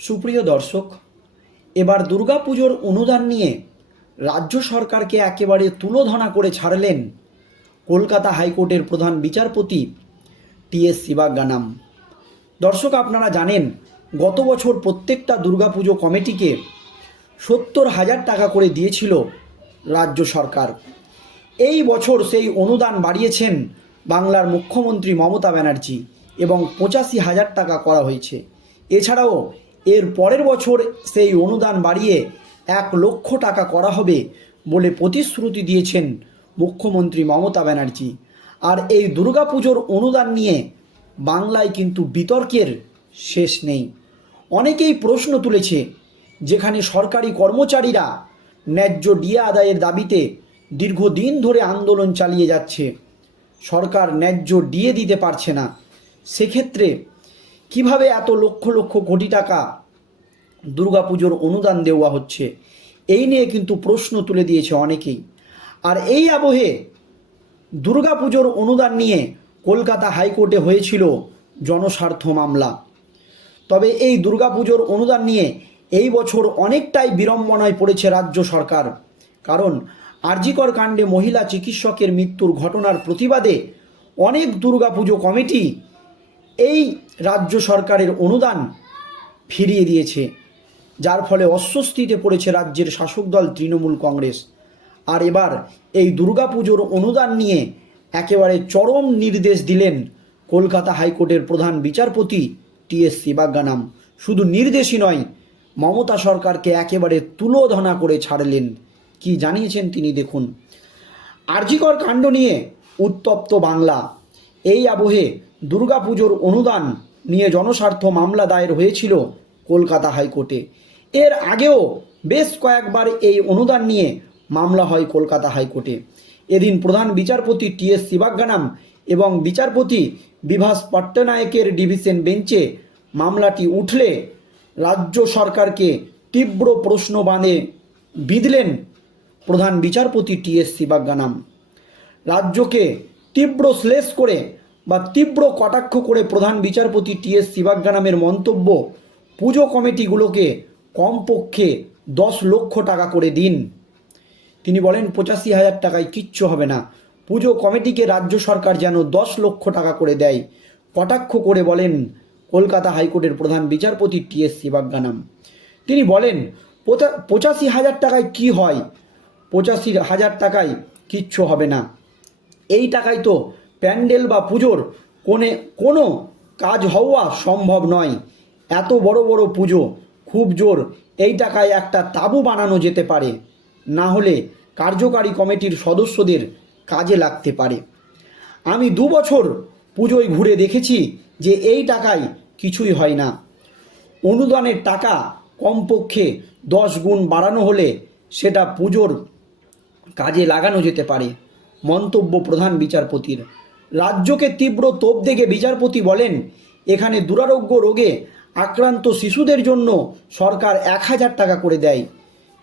সুপ্রিয় দর্শক, এবার দুর্গাপুজোর অনুদান নিয়ে রাজ্য সরকারকে একেবারে তুলোধনা করে ছাড়লেন কলকাতা হাইকোর্টের প্রধান বিচারপতি টিএস শিবাগানাম দর্শক, আপনারা জানেন, গত বছর প্রত্যেকটা দুর্গাপুজো কমিটিকে সত্তর হাজার টাকা করে দিয়েছিল রাজ্য সরকার। এই বছর সেই অনুদান বাড়িয়েছেন বাংলার মুখ্যমন্ত্রী মমতা ব্যানার্জি এবং পঁচাশি হাজার টাকা করা হয়েছে। এছাড়াও এর পরের বছর সেই অনুদান বাড়িয়ে এক লক্ষ টাকা করা হবে বলে প্রতিশ্রুতি দিয়েছেন মুখ্যমন্ত্রী মমতা ব্যানার্জি। আর এই দুর্গাপুজোর অনুদান নিয়ে বাংলায় কিন্তু বিতর্কের শেষ নেই। অনেকেই প্রশ্ন তুলেছে, যেখানে সরকারি কর্মচারীরা ন্যায্য ডিএ আদায়ের দাবিতে দীর্ঘদিন ধরে আন্দোলন চালিয়ে যাচ্ছে। সরকার ন্যায্য ডিএ দিতে পারছে না। সেক্ষেত্রে কীভাবে এত লক্ষ লক্ষ কোটি টাকা দুর্গাপুজোর অনুদান দেওয়া হচ্ছে? এই নিয়ে কিন্তু প্রশ্ন তুলে দিয়েছে অনেকেই। আর এই আবহে দুর্গাপুজোর অনুদান নিয়ে কলকাতা হাইকোর্টে হয়েছিল জনস্বার্থ মামলা। তবে এই দুর্গাপুজোর অনুদান নিয়ে এই বছর অনেকটাই বিড়ম্বনায় পড়েছে রাজ্য সরকার। কারণ আরজিকর কাণ্ডে মহিলা চিকিৎসকের মৃত্যুর ঘটনার প্রতিবাদে অনেক দুর্গাপুজো কমিটি এই রাজ্য সরকারের অনুদান ফিরিয়ে দিয়েছে, যার ফলে অস্বস্তিতে পড়েছে রাজ্যের শাসক দল তৃণমূল কংগ্রেস। আর এবার এই দুর্গাপুজোর অনুদান নিয়ে একেবারে চরম নির্দেশ দিলেন কলকাতা হাইকোর্টের প্রধান বিচারপতি টি টিএস শিবাগানাম শুধু নির্দেশই নয়, মমতা সরকারকে একেবারে তুলোধনা করে ছাড়লেন। কি জানিয়েছেন তিনি দেখুন। আরজিকর কাণ্ড নিয়ে উত্তপ্ত বাংলা। এই আবহে দুর্গাপুজোর অনুদান নিয়ে জনস্বার্থ মামলা দায়ের হয়েছিল কলকাতা হাইকোর্টে। এর আগেও বেশ কয়েকবার এই অনুদান নিয়ে মামলা হয় কলকাতা হাইকোর্টে। এদিন প্রধান বিচারপতি টি এস শিবাগানাম এবং বিচারপতি বিভাস পট্টনায়কের ডিভিশন বেঞ্চে মামলাটি উঠলে রাজ্য সরকারকে তীব্র প্রশ্ন বাঁধে বিঁধলেন প্রধান বিচারপতি টি এস শিবাগানাম রাজ্যকে তীব্র শ্লেষ করে বা তীব্র কটাক্ষ করে প্রধান বিচারপতি টিএস শিবাগানামের মন্তব্য, পুজো কমিটিগুলোকে কমপক্ষে দশ লক্ষ টাকা করে দিন। তিনি বলেন, পঁচাশি হাজার টাকায় কিচ্ছু হবে না। পুজো কমিটিকে রাজ্য সরকার যেন দশ লক্ষ টাকা করে দেয়, কটাক্ষ করে বলেন কলকাতা হাইকোর্টের প্রধান বিচারপতি টিএস শিবাগানাম তিনি বলেন পঁচাশি হাজার টাকায় কি হয়? পঁচাশি হাজার টাকায় কিচ্ছু হবে না। এই টাকায় তো প্যান্ডেল বা পুজোর কোনে কোনো কাজ হওয়া সম্ভব নয়। এত বড় বড় পুজো, খুব জোর। এই টাকায় একটা তাঁবু বানানো যেতে পারে। না হলে কার্যকারী কমিটির সদস্যদের কাজে লাগতে পারে। আমি দু বছর পুজোয় ঘুরে দেখেছি যে এই টাকায় কিছুই হয় না। অনুদানের টাকা কমপক্ষে দশ গুণ বাড়ানো হলে সেটা পুজোর কাজে লাগানো যেতে পারে, মন্তব্য প্রধান বিচারপতির। রাজ্যকে তীব্র তোপ দেখে বিচারপতি বলেন, এখানে দুরারোগ্য রোগে আক্রান্ত শিশুদের জন্য সরকার এক হাজার টাকা করে দেয়।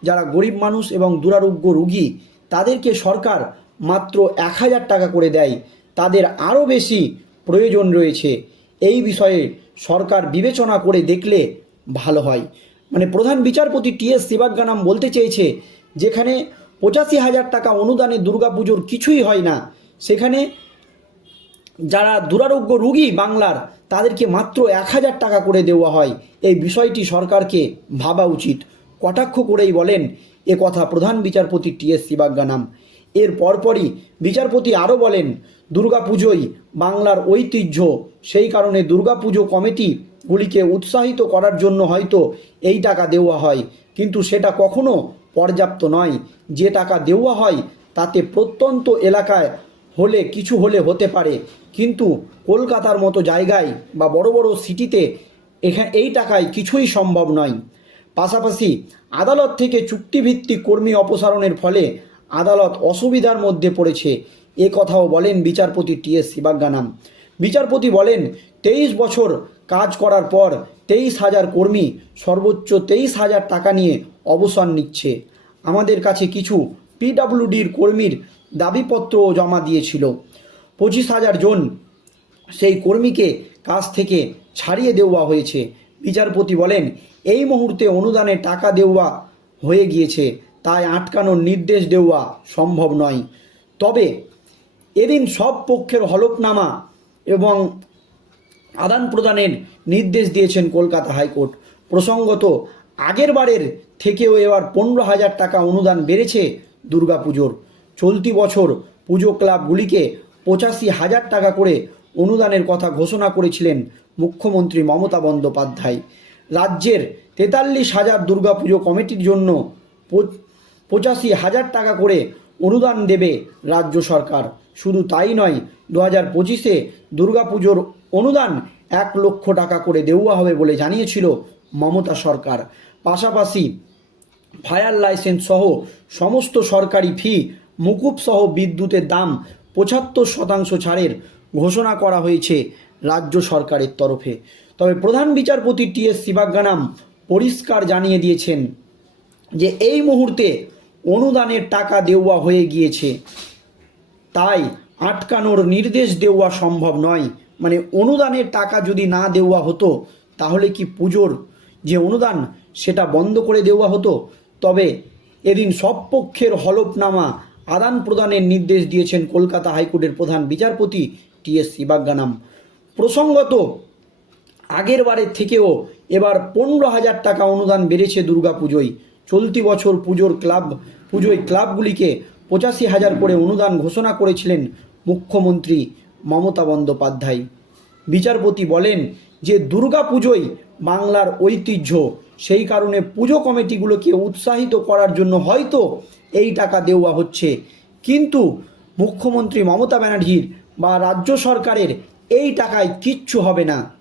যারা গরিব মানুষ এবং দুরারোগ্য রুগী, তাদেরকে সরকার মাত্র এক হাজার টাকা করে দেয়। তাদের আরও বেশি প্রয়োজন রয়েছে। এই বিষয়ে সরকার বিবেচনা করে দেখলে ভালো হয়। মানে প্রধান বিচারপতি টিএস শিবাগানাম বলতে চেয়েছে, যেখানে পঁচাশি হাজার টাকা অনুদানে দুর্গাপুজোর কিছুই হয় না। সেখানে যারা দুরারোগ্য রুগী বাংলার, তাদেরকে মাত্র এক হাজার টাকা করে দেওয়া হয়। এই বিষয়টি সরকারকে ভাবা উচিত। কটাক্ষ করেই বলেন, এ কথা প্রধান বিচারপতি টিএস শিবাগানাম এর পরপরই বিচারপতি আরও বলেন দুর্গাপুজোই বাংলার ঐতিহ্য, সেই কারণে দুর্গাপুজো কমিটিগুলিকে উৎসাহিত করার জন্য হয়তো এই টাকা দেওয়া হয়। কিন্তু সেটা কখনো পর্যাপ্ত নয়। যে টাকা দেওয়া হয়, তাতে প্রত্যন্ত এলাকায় হলে, কিছু হলে হতে পারে। কিন্তু কলকাতার মতো জায়গায় বা বড় বড় সিটিতে এখানে এই টাকায় কিছুই সম্ভব নয়। পাশাপাশি আদালত থেকে চুক্তিভিত্তিক কর্মী অপসারণের ফলে আদালত অসুবিধার মধ্যে পড়েছে। এ কথাও বলেন বিচারপতি টি এস শিবাগানাম বিচারপতি বলেন, তেইশ বছর কাজ করার পর তেইশ হাজার কর্মী সর্বোচ্চ তেইশ হাজার টাকা নিয়ে অবসর নিচ্ছে। আমাদের কাছে কিছু পিডাব্লিউডির কর্মীর দাবিপত্রও জমা দিয়েছিল। পঁচিশ হাজার জন সেই কর্মীকে কাজ থেকে ছাড়িয়ে দেওয়া হয়েছে। বিচারপতি বলেন, এই মুহূর্তে অনুদানে টাকা দেওয়া হয়ে গিয়েছে, তাই আটকানোর নির্দেশ দেওয়া সম্ভব নয়। তবে এদিন সব পক্ষের হলফনামা এবং আদান প্রদানের নির্দেশ দিয়েছেন কলকাতা হাইকোর্ট। প্রসঙ্গত, আগের বারের থেকেও এবার পনেরো হাজার টাকা অনুদান বেড়েছে দুর্গাপুজোর। চলতি বছর পুজো ক্লাবগুলিকে পঁচাশি হাজার টাকা করে অনুদানের কথা ঘোষণা করেছিলেন মুখ্যমন্ত্রী মমতা বন্দ্যোপাধ্যায়। রাজ্যের তেতাল্লিশ হাজার দুর্গাপুজো কমিটির জন্য পঁচাশি হাজার টাকা করে অনুদান দেবে রাজ্য সরকার। শুধু তাই নয় দু হাজার পঁচিশে দুর্গাপুজোর অনুদান এক লক্ষ টাকা করে দেওয়া হবে বলে জানিয়েছিল মমতা সরকার। পাশাপাশি ফায়ার লাইসেন্স সহ সমস্ত সরকারি ফি, মুকুব সহ বিদ্যুতের দাম পঁচাত্তর শতাংশ ছাড়ের ঘোষণা করা হয়েছে রাজ্য সরকারের তরফে। তবে প্রধান বিচারপতি টি এস শিবাজ্ঞানাম পরিষ্কার জানিয়ে দিয়েছেন যে এই মুহূর্তে অনুদানের টাকা দেওয়া হয়ে গিয়েছে। তাই আটকানোর নির্দেশ দেওয়া সম্ভব নয়। মানে অনুদানের টাকা যদি না দেওয়া হতো, তাহলে কি পুজোর যে অনুদান, সেটা বন্ধ করে দেওয়া হতো? তবে এদিন সব পক্ষের হলফনামা আদান প্রদানের নির্দেশ দিয়েছেন কলকাতা হাইকোর্টের প্রধান বিচারপতি টি এস শিবাজ্ঞানাম প্রসঙ্গত, আগের বারের থেকেও এবার পনেরো হাজার টাকা অনুদান বেড়েছে দুর্গাপুজোয়। চলতি বছর পুজোর ক্লাব, পুজোয় ক্লাবগুলিকে পঁচাশি হাজার করে অনুদান ঘোষণা করেছিলেন মুখ্যমন্ত্রী মমতা বন্দ্যোপাধ্যায়। বিচারপতি বলেন যে দুর্গাপুজোয় বাংলার ঐতিহ্য সেই কারণে পুজো কমিটিগুলোকে উৎসাহিত করার জন্য হয়তো এই টাকা দেওয়া হচ্ছে। কিন্তু মুখ্যমন্ত্রী মমতা ব্যানার্জির বা রাজ্য সরকারের এই টাকায় কিচ্ছু হবে না।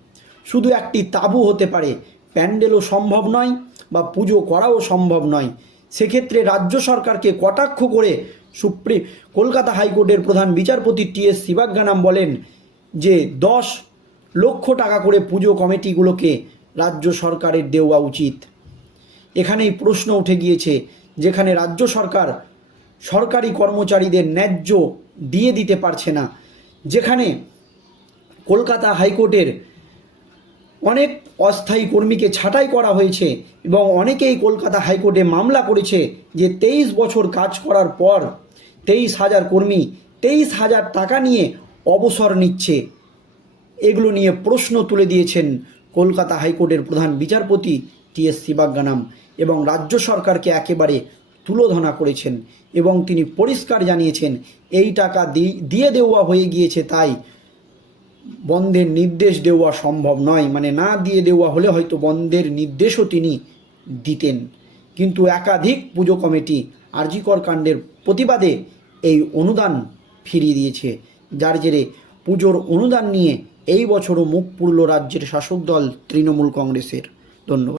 শুধু একটি তাঁবু হতে পারে। প্যান্ডেলও সম্ভব নয় বা পুজো করাও সম্ভব নয়। সেক্ষেত্রে রাজ্য সরকারকে কটাক্ষ করে সুপ্রিম কলকাতা হাইকোর্টের প্রধান বিচারপতি টি এস শিবাজ্ঞানাম বলেন যে দশ লক্ষ টাকা করে পুজো কমিটিগুলোকে রাজ্য সরকারের দেওয়া উচিত। এখানেই প্রশ্ন উঠে গিয়েছে, যেখানে রাজ্য সরকার সরকারি কর্মচারীদের ন্যায্য দিয়ে দিতে পারছে না, যেখানে কলকাতা হাইকোর্টের অনেক অস্থায়ী কর্মীকে ছাঁটাই করা হয়েছে এবং অনেকেই কলকাতা হাইকোর্টে মামলা করেছে যে তেইশ বছর কাজ করার পর তেইশ হাজার কর্মী তেইশ হাজার টাকা নিয়ে অবসর নিচ্ছে। এগুলো নিয়ে প্রশ্ন তুলে দিয়েছেন কলকাতা হাইকোর্টের প্রধান বিচারপতি টি এস শিবাজ্ঞানাম এবং রাজ্য সরকারকে একেবারে তুলোধনা করেছেন এবং তিনি পরিষ্কার জানিয়েছেন, এই টাকা দিয়ে দেওয়া হয়ে গিয়েছে তাই বন্ধের নির্দেশ দেওয়া সম্ভব নয়। মানে না দিয়ে দেওয়া হলে হয়তো বন্ধের নির্দেশও তিনি দিতেন। কিন্তু একাধিক পুজো কমিটি আরজিকর কাণ্ডের প্রতিবাদে এই অনুদান ফিরিয়ে দিয়েছে। যার জেরে পুজোর অনুদান নিয়ে এই বছরও মুখ পুরল রাজ্যের শাসক দল তৃণমূল কংগ্রেসের। ধন্যবাদ।